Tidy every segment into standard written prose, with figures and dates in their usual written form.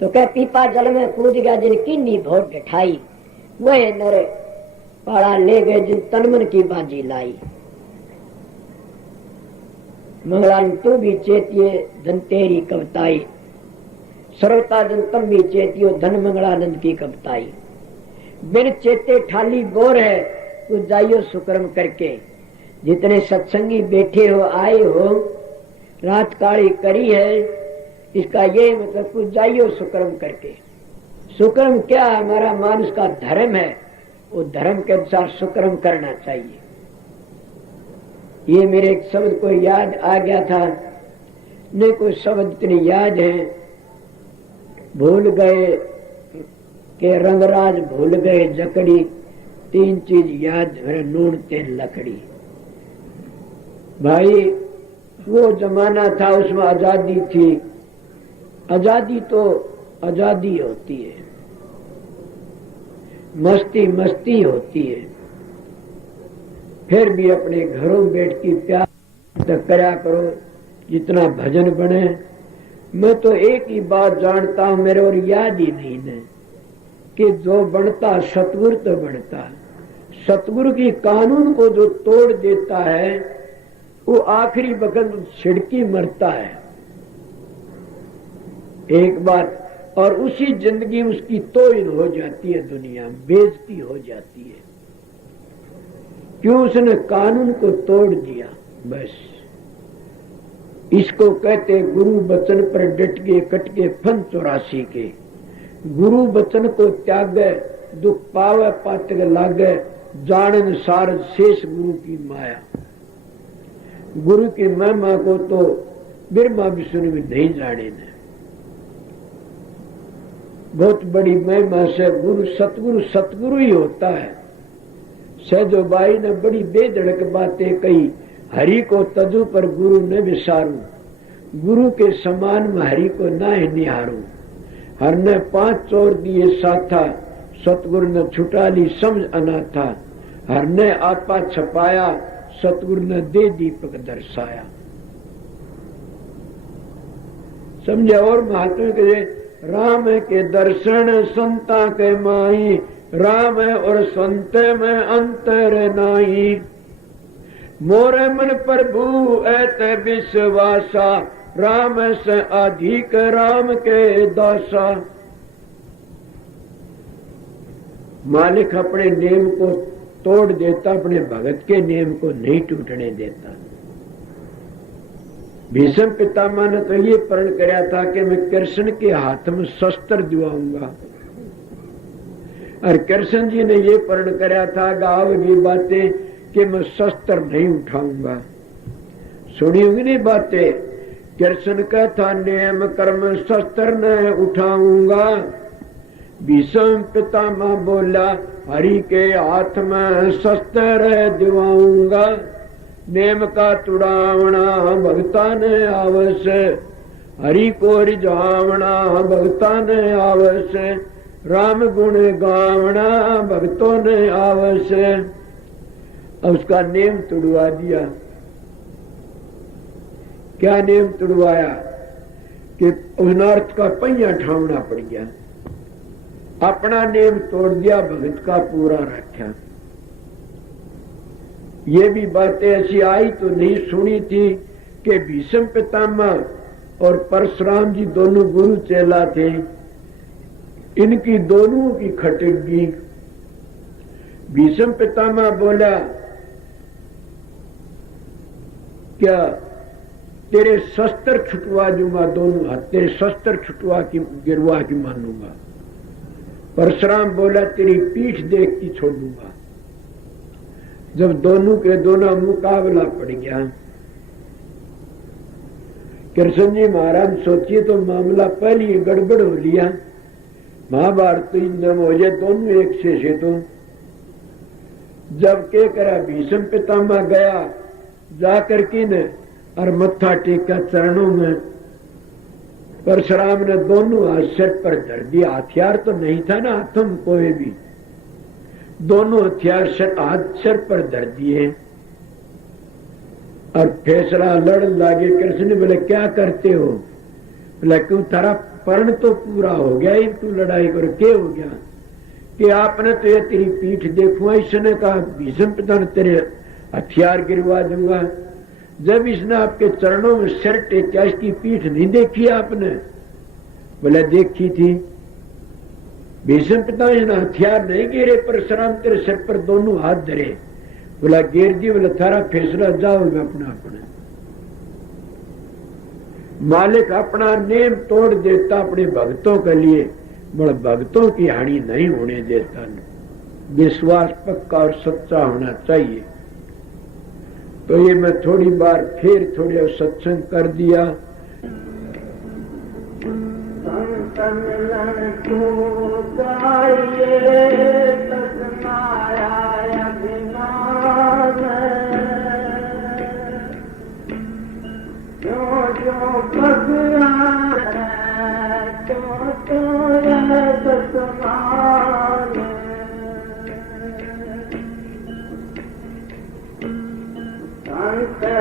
तो कह पीपा जल में कूद गया जिन किन्नी भोर ढठाई, वह नर पाड़ा ले गए जिन तनमन की बाजी लाई। मंगलान तू भी चेतिए धन तेरी कविताई, सर्वता जन तम भी चेतियो धन मंगलानंद की कविताई। बिन चेते ठाली बोर है तू जाइयो सुकर्म करके, जितने सत्संगी बैठे हो आए हो रात काली करी है, इसका ये मतलब कुछ जाइयो सुकर्म करके। सुकर्म क्या है? हमारा मानुष का धर्म है, वो धर्म के अनुसार सुकर्म करना चाहिए। ये मेरे एक शब्द को याद आ गया था, नहीं कोई शब्द इतने याद है, भूल गए के रंगराज भूल गए जकड़ी, तीन चीज याद है नून तेल लकड़ी। भाई वो जमाना था उसमें आजादी थी, आजादी तो आजादी होती है, मस्ती मस्ती होती है, फिर भी अपने घरों में बैठ के प्यार करा करो जितना भजन बने। मैं तो एक ही बात जानता हूं, मेरे और याद ही नहीं है कि जो बनता सतगुरु तो बनता, सतगुरु की कानून को जो तोड़ देता है वो आखिरी वक्त छिड़की मरता है एक बार, और उसी जिंदगी उसकी तोहिन हो जाती है, दुनिया में बेइज्जती हो जाती है। क्यों? उसने कानून को तोड़ दिया। बस इसको कहते गुरु वचन पर डट गए कट के फन 84 के। गुरु वचन को त्यागे दुख पावे पातक लागे, जानन सारद शेष गुरु की माया। गुरु की महिमा को तो ब्रह्मा विष्णु में नहीं जाने न, बहुत बड़ी महिमा से गुरु सतगुरु सतगुरु ही होता है। सहजो बाई ने बड़ी बेधड़क बातें कही, हरि को तजु पर गुरु न विसारू, गुरु के समान में हरि को ना ही निहारू। हर ने 5 चोर दिए साथा, सतगुरु ने छुटा ली समझ अनाथा। हर ने आपा छपाया, सतगुरु ने दे दीपक दर्शाया। समझे? और महात्मा के राम के दर्शन संता के माही, राम और संत में अंतर नाही। मोरे मन प्रभु ऐत विश्वासा, राम से अधिक राम के दासा। मालिक अपने नेम को तोड़ देता, अपने भगत के नेम को नहीं टूटने देता। भीष्म पितामह ने तो ये प्रण कराया था कि मैं कृष्ण के हाथ में शस्त्र दिवाऊंगा, और कृष्ण जी ने ये प्रण कराया था गाँव ये बातें कि मैं शस्त्र नहीं उठाऊंगा। सुनी होंगी नहीं बातें? कृष्ण का था नियम कर्म शस्त्र न उठाऊंगा। भीष्म पितामह बोला हरि के हाथ में शस्त्र दिवाऊंगा। नेम का तुड़ावना भगता ने आवश्य, हरि को रिझावना भगता ने आवश्य। राम गुण गावना भक्तों ने आवश्य। उसका नेम तुड़वा दिया। क्या नेम तुड़वाया? कि उस का पहिया ठावना पड़ गया। अपना नेम तोड़ दिया, भगत का पूरा रखा। ये भी बातें ऐसी आई तो नहीं सुनी थी कि भीष्म पितामह और परशुराम जी दोनों गुरु चेला थे, इनकी दोनों की खटगी। भीष्म पितामह बोला क्या तेरे शस्त्र छुटवा दूंगा, दोनों हाथ तेरे शस्त्र छुटवा की गिरवा की मानूंगा। परशुराम बोला तेरी पीठ देख की छोड़ूंगा। जब दोनों के दोनों मुकाबला पड़ गया, कृष्ण जी महाराज सोचिए तो मामला पहले ही गड़बड़ हो लिया। महाभारत तो इंद्रम हो जाए, दोनों एक से तो जब के करा भीष्म पितामह गया जाकर के न और मत्था टेका चरणों में। परशुराम ने दोनों हाथ सिर पर धर दिया। हथियार तो नहीं था ना हाथों में कोई भी, दोनों हथियार हाथ सिर पर धर दिए और फैसला लड़ लागे। कृष्ण ने बोले क्या करते हो? बोले क्यों तारा पर्ण तो पूरा हो गया ही, तू लड़ाई कर के हो गया कि आपने तो ये तेरी पीठ देखो। इसने कहा भीष्म पितामह तेरे हथियार गिरवा दूंगा। जब इसने आपके चरणों में सिर टेका, इसकी पीठ नहीं देखी आपने? बोले देखी थी। भीष्म पितामह ने हथियार नहीं गिरे, परशुराम तेरे सिर पर दोनों हाथ धरे। बोला गिर दी। बोला थारा फैसला, जाओगे अपना अपना। मालिक अपना नेम तोड़ देता अपने भक्तों के लिए, बड़ भक्तों की हानि नहीं होने देता। विश्वास पक्का और सच्चा होना चाहिए। तो ये मैं थोड़ी बार फिर थोड़े सत्संग कर दिया।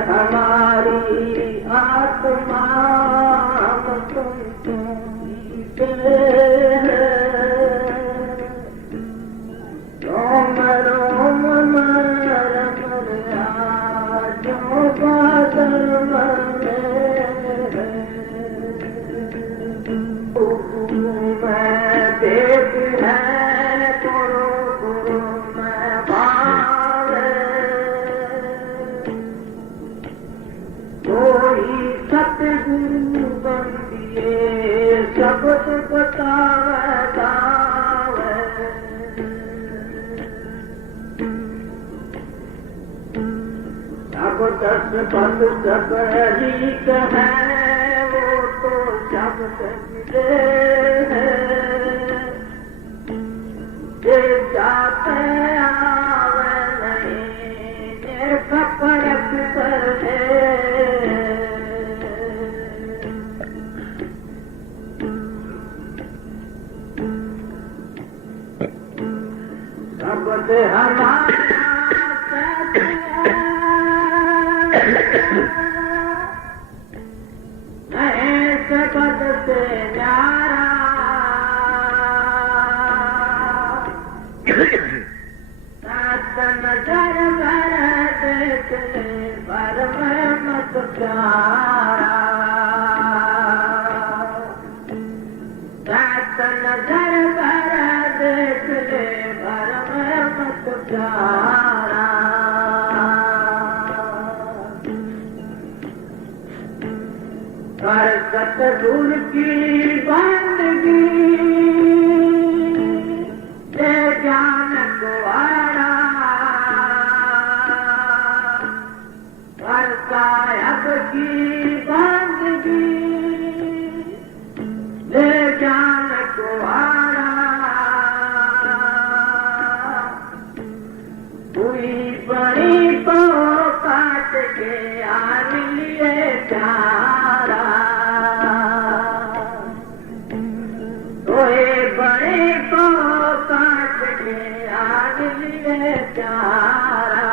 हमारी आत्मा रोम रोम बंद सब रीत है वो तो शब्द मिले ये जाते आवे नहीं ये कपड़क पर है। शब्द हमारा शब्द से न्यारा नजर भर देखने पर मत प्यारा नजर भर देखने पर मत प्यारा। पर सतगुर की बंदगी से ज्ञान को आड़ा पर साहब की बंदगी से ज्ञान को आड़ा हुई बड़ी को काट के आन लिए प्यारा। बड़े को काट के आग लिए प्यारा।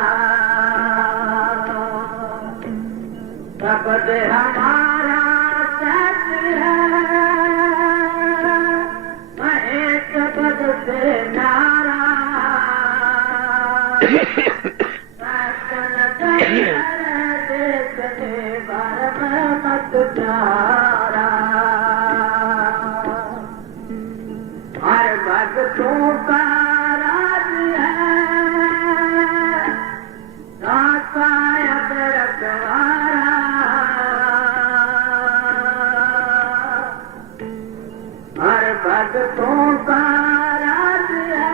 शब्द हमारा सत्य है मैं शब्द से नारा। देखने बार मत प्यारा। हर भक्तों का राज है सायब रखवारा। हर भक्तों का राज है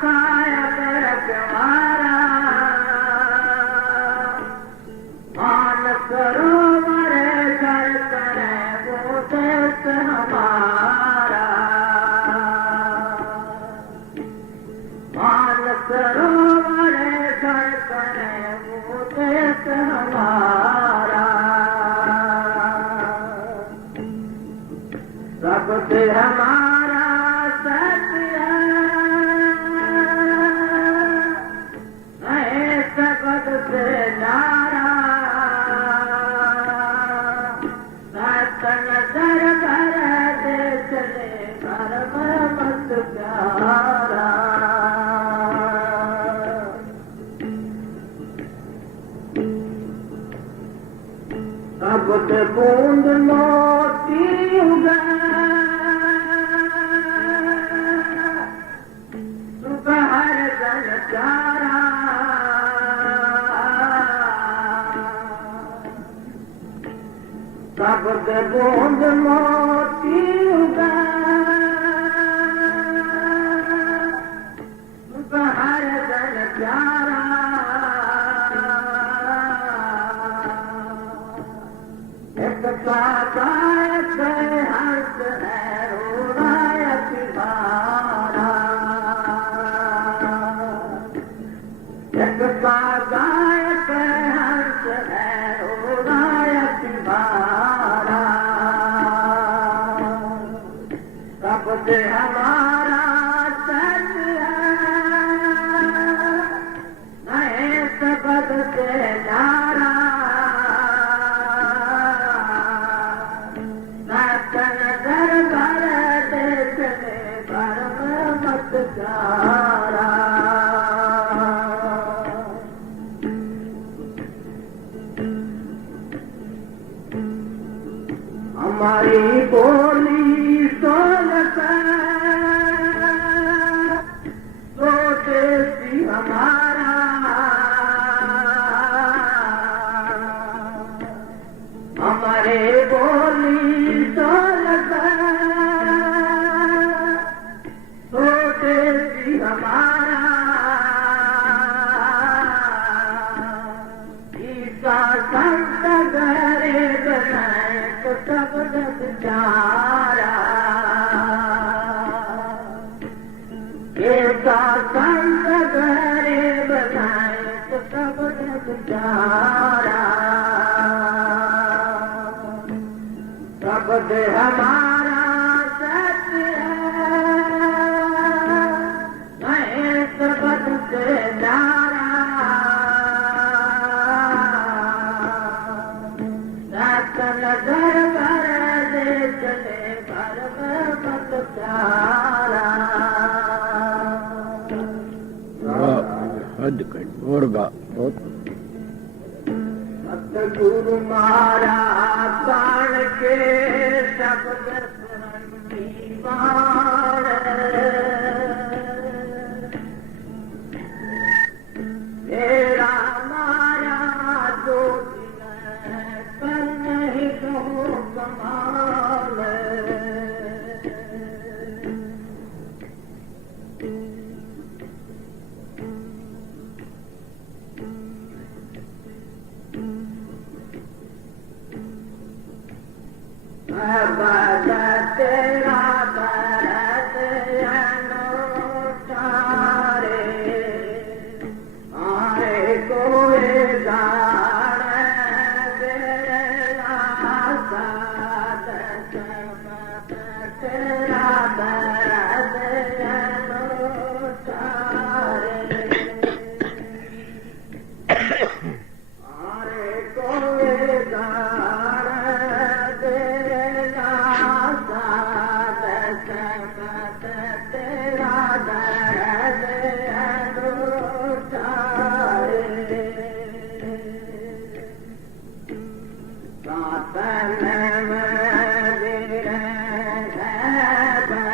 सायब रखवारा। मान सरोवर कर करे वो देश हमारा। मान सरोवर कर करे वो देश हमारा। शब्द हमारा सत्य है शब्द से नारा। नजर भर दे चले घर में मत प्यारा अब ते बूंद मोती उगा सुबहर जन चारा सब ते बूंद मोती उगा सुबहर जन चारा एक काकायत हंस है उड़ायत भारा एक काकायत हंस है उड़ायत भारा कब से हमारा सच है नए सबद से नारा नजर भर दे चले घर में मत प्यारा हमारी बोली सोलत तो देसी हमारा हमारे बोली सोलत तो देसी हमारा ईसा संत घरे बनाए तो सब चारा ईसा संत घरे बनाए तो सब चारा शब्द हमारा सत्य है नए शब्द से नारा नजर भर दे चले घर में मत प्यारा हद कर और बहुत सतगुरु मारा बाण के शब्द बाण तेरा मारा जो कर नहीं कहो कमाल तेरा भरत अनोखा रे आरे कोई दान तेरा साथ तेरा भरत अनोखा रे आरे कोई दान तेरा साथ तेरा दर्द अनूठा रे साथ में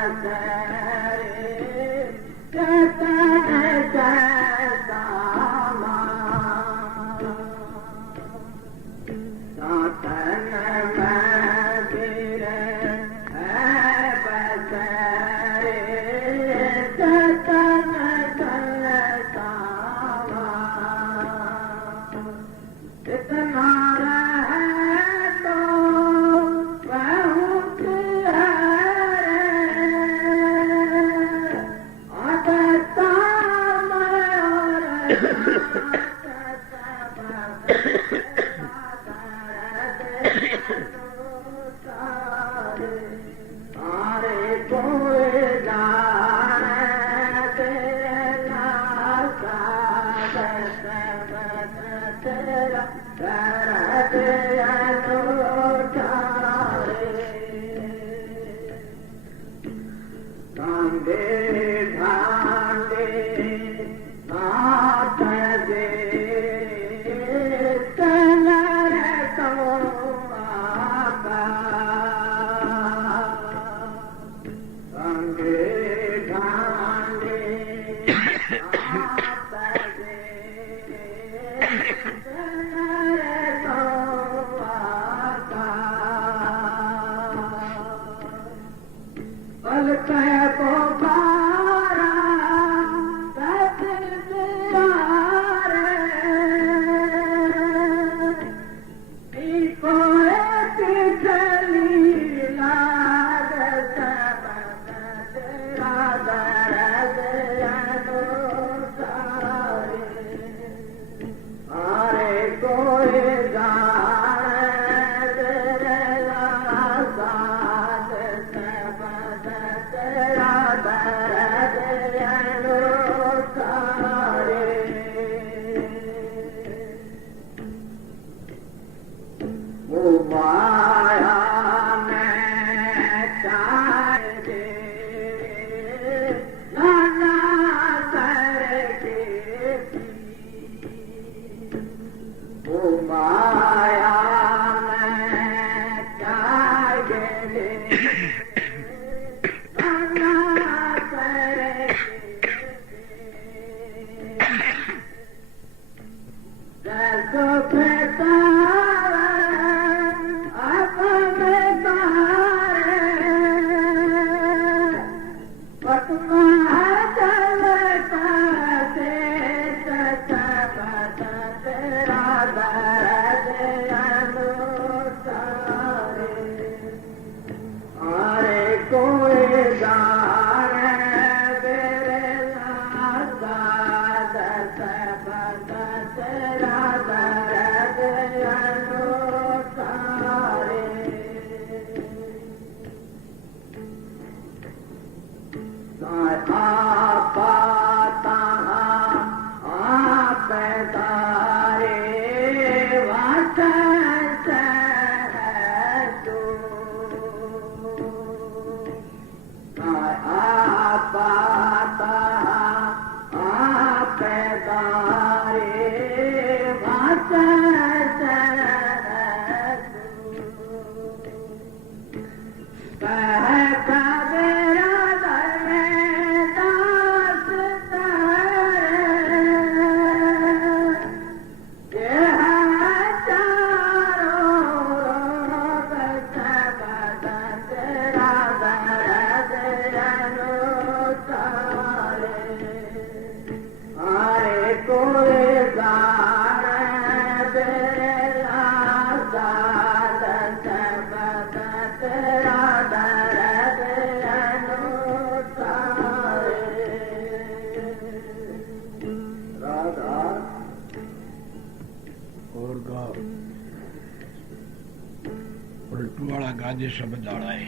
गाजे शब्द आड़ाए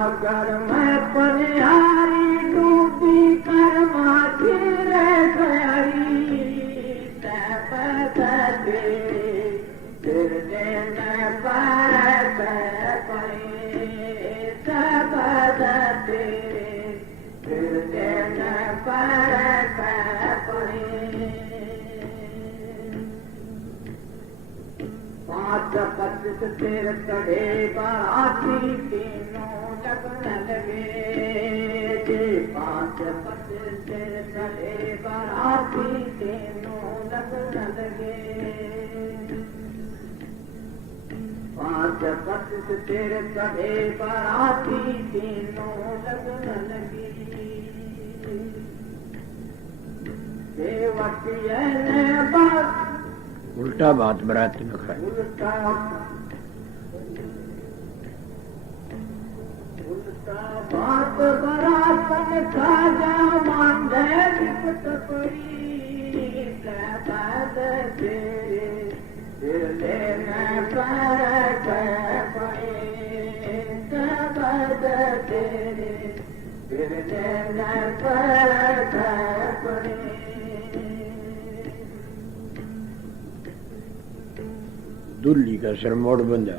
अगर मैं पनिहारी डूबी कर माथी रे गई तपते फिर देने पर पड़े तपते फिर देने पर पड़े 5-25 तेर चढ़े बाराती तीनों लगन लगे 5-25 तेर चढ़े बाराती तीनों लगन लगे 5-25 तेर चढ़े बाराती तीनों लगन लगी देवकिया ने बात उल्टा बात बराती में खाई उल्टा बात बरात में खाजा मांगे विपत पड़ी बात तेरे लेने पर पड़े बात तेरे दुल्ली का सर मोड़ बंधा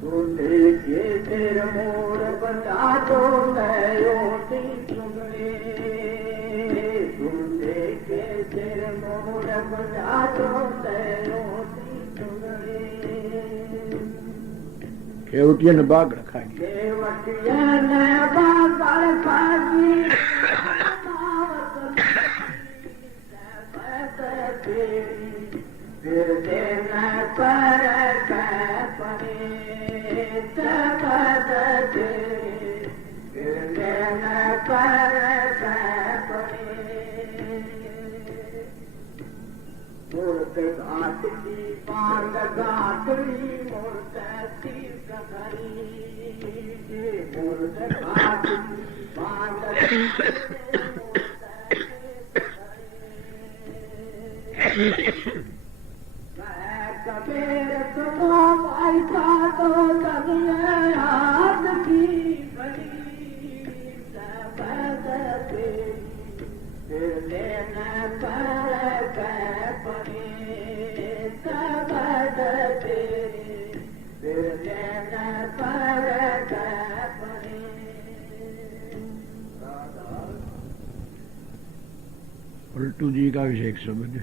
दूल्हे के सिर मोड़ बंधा तो नयोती चुगले दूल्हे के सिर मोड़ बंधा तो नयोती चुगले केवटिया ने बाग रखा है केवटिया ने बाग रखा जी फिर देना पर परे तबद फिर देना पर परे मूर्त घाट की पांड घाटली मूर्त तीर्थ धरी मूर्त घाट की पांड कबीर तुमो ऐसा तो करिए याद की बड़ी सबद फिर लेना पर परे सबद फिर लेना पर परे पलटू जी का अभिषेक शब्द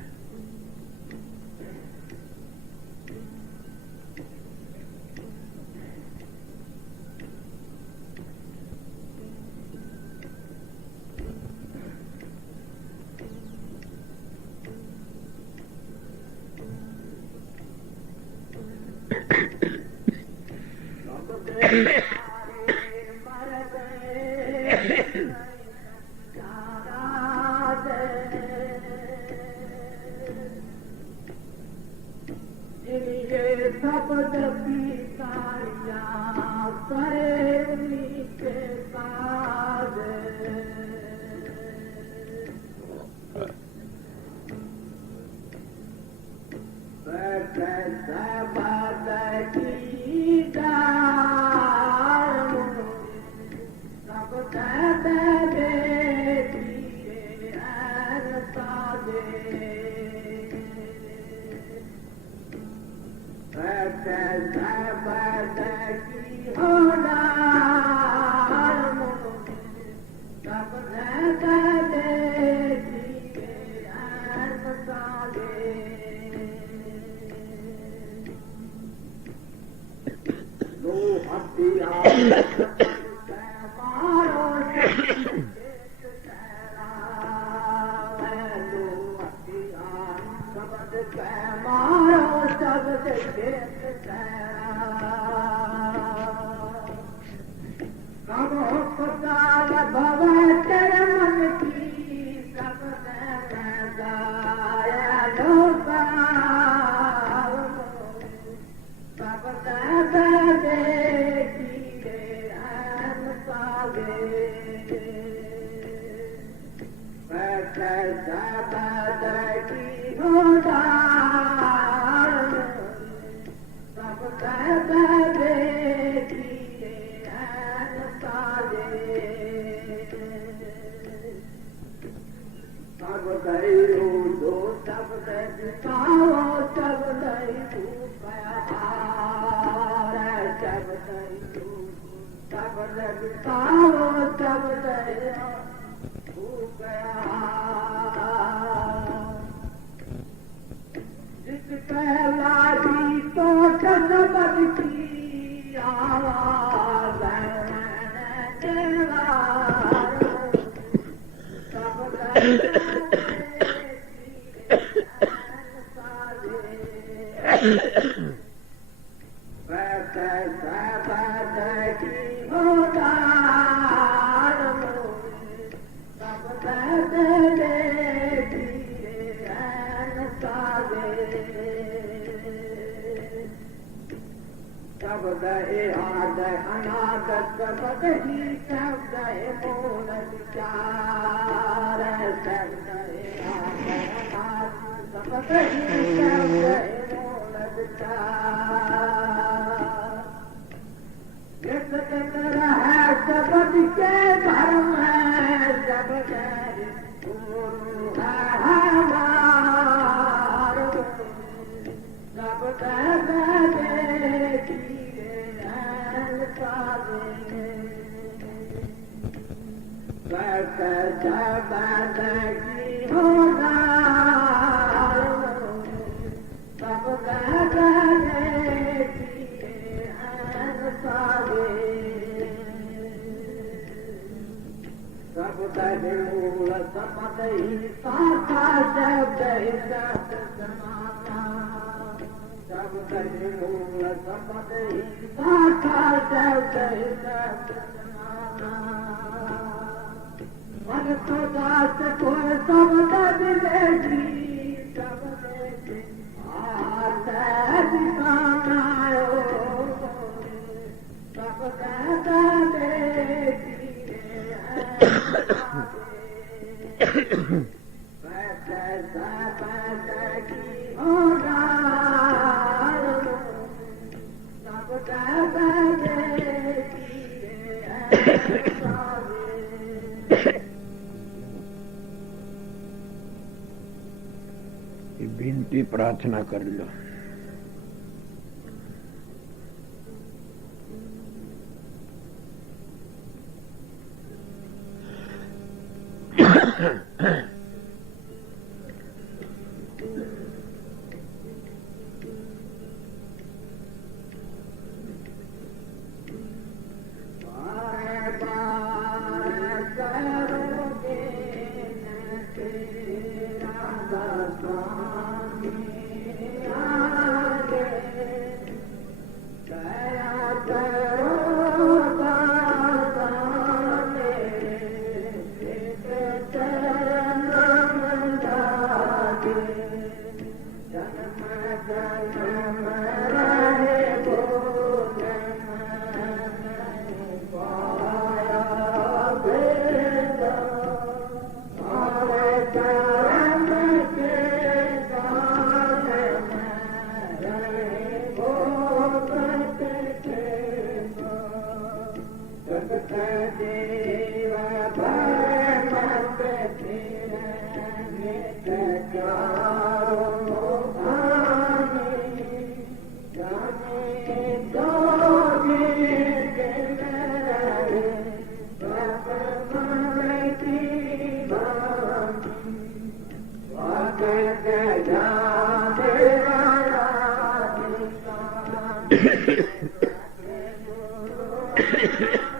शब्द के धर्म विनती प्रार्थना कर लो। Yeah.